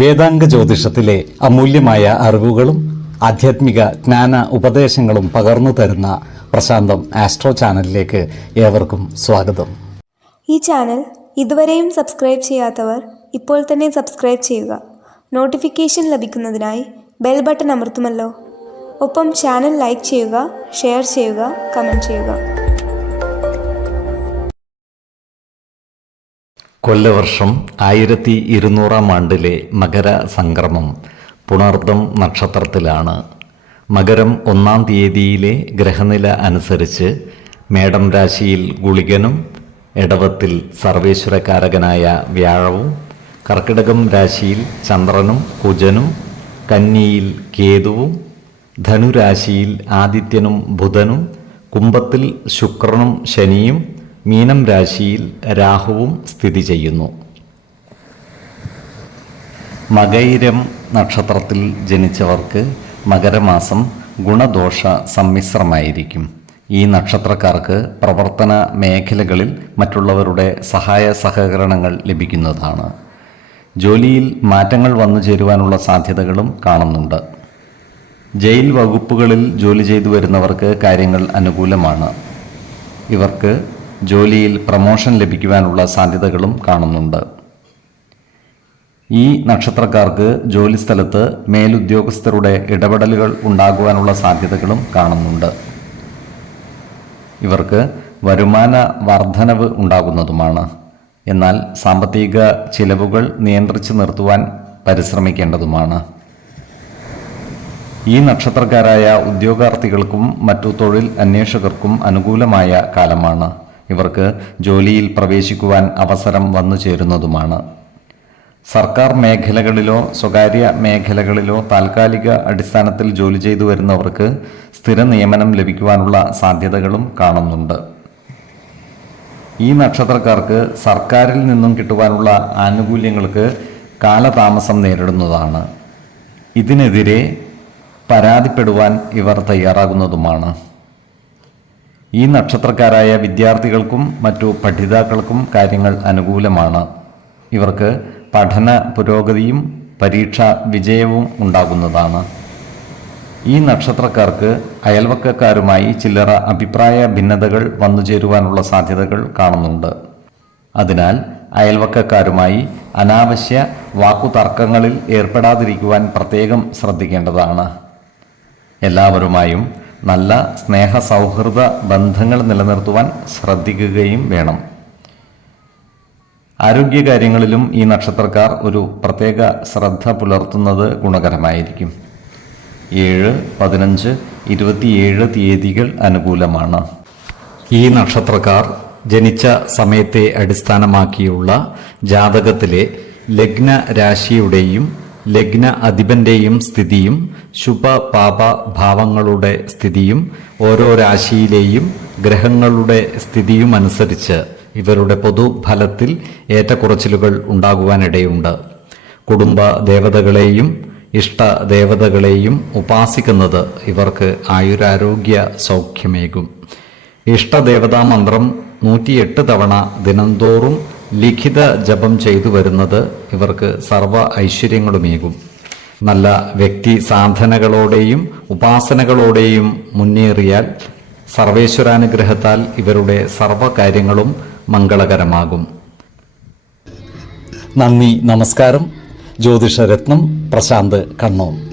വേദാംഗ ജ്യോതിഷത്തിലെ അമൂല്യമായ അറിവുകളും ആധ്യാത്മിക ജ്ഞാന ഉപദേശങ്ങളും പകർന്നു തരുന്ന പ്രശാന്തം ആസ്ട്രോ ചാനലിലേക്ക് ഏവർക്കും സ്വാഗതം. ഈ ചാനൽ ഇതുവരെയും സബ്സ്ക്രൈബ് ചെയ്യാത്തവർ ഇപ്പോൾ തന്നെ സബ്സ്ക്രൈബ് ചെയ്യുക. നോട്ടിഫിക്കേഷൻ ലഭിക്കുന്നതിനായി ബെൽ ബട്ടൺ അമർത്തുമല്ലോ. ഒപ്പം ചാനൽ ലൈക്ക് ചെയ്യുക, ഷെയർ ചെയ്യുക, കമൻറ്റ് ചെയ്യുക. കൊല്ലവർഷം 1200 ആണ്ടിലെ മകര സംക്രമം പുണർദം നക്ഷത്രത്തിലാണ്. മകരം 1-ാം തീയതിയിലെ ഗ്രഹനില അനുസരിച്ച് മേടം രാശിയിൽ ഗുളികനും, എടവത്തിൽ സർവേശ്വരകാരകനായ വ്യാഴവും, കർക്കിടകം രാശിയിൽ ചന്ദ്രനും കുജനും, കന്നിയിൽ കേതുവും, ധനുരാശിയിൽ ആദിത്യനും ബുധനും, കുംഭത്തിൽ ശുക്രനും ശനിയും, മീനം രാശിയിൽ രാഹുവും സ്ഥിതി ചെയ്യുന്നു. മകയിരം നക്ഷത്രത്തിൽ ജനിച്ചവർക്ക് മകരമാസം ഗുണദോഷ സമ്മിശ്രമായിരിക്കും. ഈ നക്ഷത്രക്കാർക്ക് പ്രവർത്തന മേഖലകളിൽ മറ്റുള്ളവരുടെ സഹായ സഹകരണങ്ങൾ ലഭിക്കുന്നതാണ്. ജോലിയിൽ മാറ്റങ്ങൾ വന്നു ചേരുവാനുള്ള സാധ്യതകളും കാണുന്നുണ്ട്. ജയിൽ വകുപ്പുകളിൽ ജോലി ചെയ്തു വരുന്നവർക്ക് കാര്യങ്ങൾ അനുകൂലമാണ്. ഇവർക്ക് ജോലിയിൽ പ്രമോഷൻ ലഭിക്കുവാനുള്ള സാധ്യതകളും കാണുന്നുണ്ട്. ഈ നക്ഷത്രക്കാർക്ക് ജോലിസ്ഥലത്ത് മേലുദ്യോഗസ്ഥരുടെ ഇടപെടലുകൾ ഉണ്ടാകുവാനുള്ള സാധ്യതകളും കാണുന്നുണ്ട്. ഇവർക്ക് വരുമാന വർധനവ് ഉണ്ടാകുന്നതുമാണ്. എന്നാൽ സാമ്പത്തിക ചിലവുകൾ നിയന്ത്രിച്ചു നിർത്തുവാൻ പരിശ്രമിക്കേണ്ടതുമാണ്. ഈ നക്ഷത്രക്കാരായ ഉദ്യോഗാർത്ഥികൾക്കും മറ്റു തൊഴിൽ അന്വേഷകർക്കും അനുകൂലമായ കാലമാണ്. ഇവർക്ക് ജോലിയിൽ പ്രവേശിക്കുവാൻ അവസരം വന്നു ചേരുന്നതുമാണ്. സർക്കാർ മേഖലകളിലോ സ്വകാര്യ മേഖലകളിലോ താൽക്കാലിക അടിസ്ഥാനത്തിൽ ജോലി ചെയ്തു വരുന്നവർക്ക് സ്ഥിര നിയമനം ലഭിക്കുവാനുള്ള സാധ്യതകളും കാണുന്നുണ്ട്. ഈ നക്ഷത്രക്കാർക്ക് സർക്കാരിൽ നിന്നും കിട്ടുവാനുള്ള ആനുകൂല്യങ്ങൾക്ക് കാലതാമസം നേരിടുന്നതാണ്. ഇതിനെതിരെ പരാതിപ്പെടുവാൻ ഇവർ തയ്യാറാകുന്നതുമാണ്. ഈ നക്ഷത്രക്കാരായ വിദ്യാർത്ഥികൾക്കും മറ്റു പഠിതാക്കൾക്കും കാര്യങ്ങൾ അനുകൂലമാണ്. ഇവർക്ക് പഠന പുരോഗതിയും പരീക്ഷാ വിജയവും ഉണ്ടാകുന്നതാണ്. ഈ നക്ഷത്രക്കാർക്ക് അയൽവക്കക്കാരുമായി ചില്ലറ അഭിപ്രായ ഭിന്നതകൾ വന്നുചേരുവാനുള്ള സാധ്യതകൾ കാണുന്നുണ്ട്. അതിനാൽ അയൽവക്കക്കാരുമായി അനാവശ്യ വാക്കുതർക്കങ്ങളിൽ ഏർപ്പെടാതിരിക്കുവാൻ പ്രത്യേകം ശ്രദ്ധിക്കേണ്ടതാണ്. എല്ലാവരുമായും നല്ല സ്നേഹ സൗഹൃദ ബന്ധങ്ങൾ നിലനിർത്തുവാൻ ശ്രദ്ധിക്കുകയും വേണം. ആരോഗ്യകാര്യങ്ങളിലും ഈ നക്ഷത്രക്കാർ ഒരു പ്രത്യേക ശ്രദ്ധ പുലർത്തുന്നത് ഗുണകരമായിരിക്കും. 7, 15, 27 തീയതികൾ അനുകൂലമാണ്. ഈ നക്ഷത്രക്കാർ ജനിച്ച സമയത്തെ അടിസ്ഥാനമാക്കിയുള്ള ജാതകത്തിലെ ലഗ്ന രാശിയുടെയും ലഗ്ന അധിപന്റെയും സ്ഥിതിയും ശുഭ പാപ ഭാവങ്ങളുടെ സ്ഥിതിയും ഓരോ രാശിയിലെയും ഗ്രഹങ്ങളുടെ സ്ഥിതിയും അനുസരിച്ച് ഇവരുടെ പൊതുഫലത്തിൽ ഏറ്റക്കുറച്ചിലുകൾ ഉണ്ടാകുവാനിടയുണ്ട്. കുടുംബ ദേവതകളെയും ഇഷ്ട ദേവതകളെയും ഉപാസിക്കുന്നത് ഇവർക്ക് ആയുരാരോഗ്യ സൗഖ്യമേകും. ഇഷ്ടദേവതാ മന്ത്രം 108 തവണ ദിനംതോറും ലിഖിത ജപം ചെയ്തു വരുന്നത് ഇവർക്ക് സർവ്വ ഐശ്വര്യങ്ങളുമേകും. നല്ല വ്യക്തി സാധനകളോടെയും ഉപാസനകളോടെയും മുന്നേറിയാൽ സർവേശ്വരാനുഗ്രഹത്താൽ ഇവരുടെ സർവ്വകാര്യങ്ങളും മംഗളകരമാകും. നന്ദി, നമസ്കാരം. ജ്യോതിഷരത്നം പ്രശാന്ത് കണ്ണൂർ.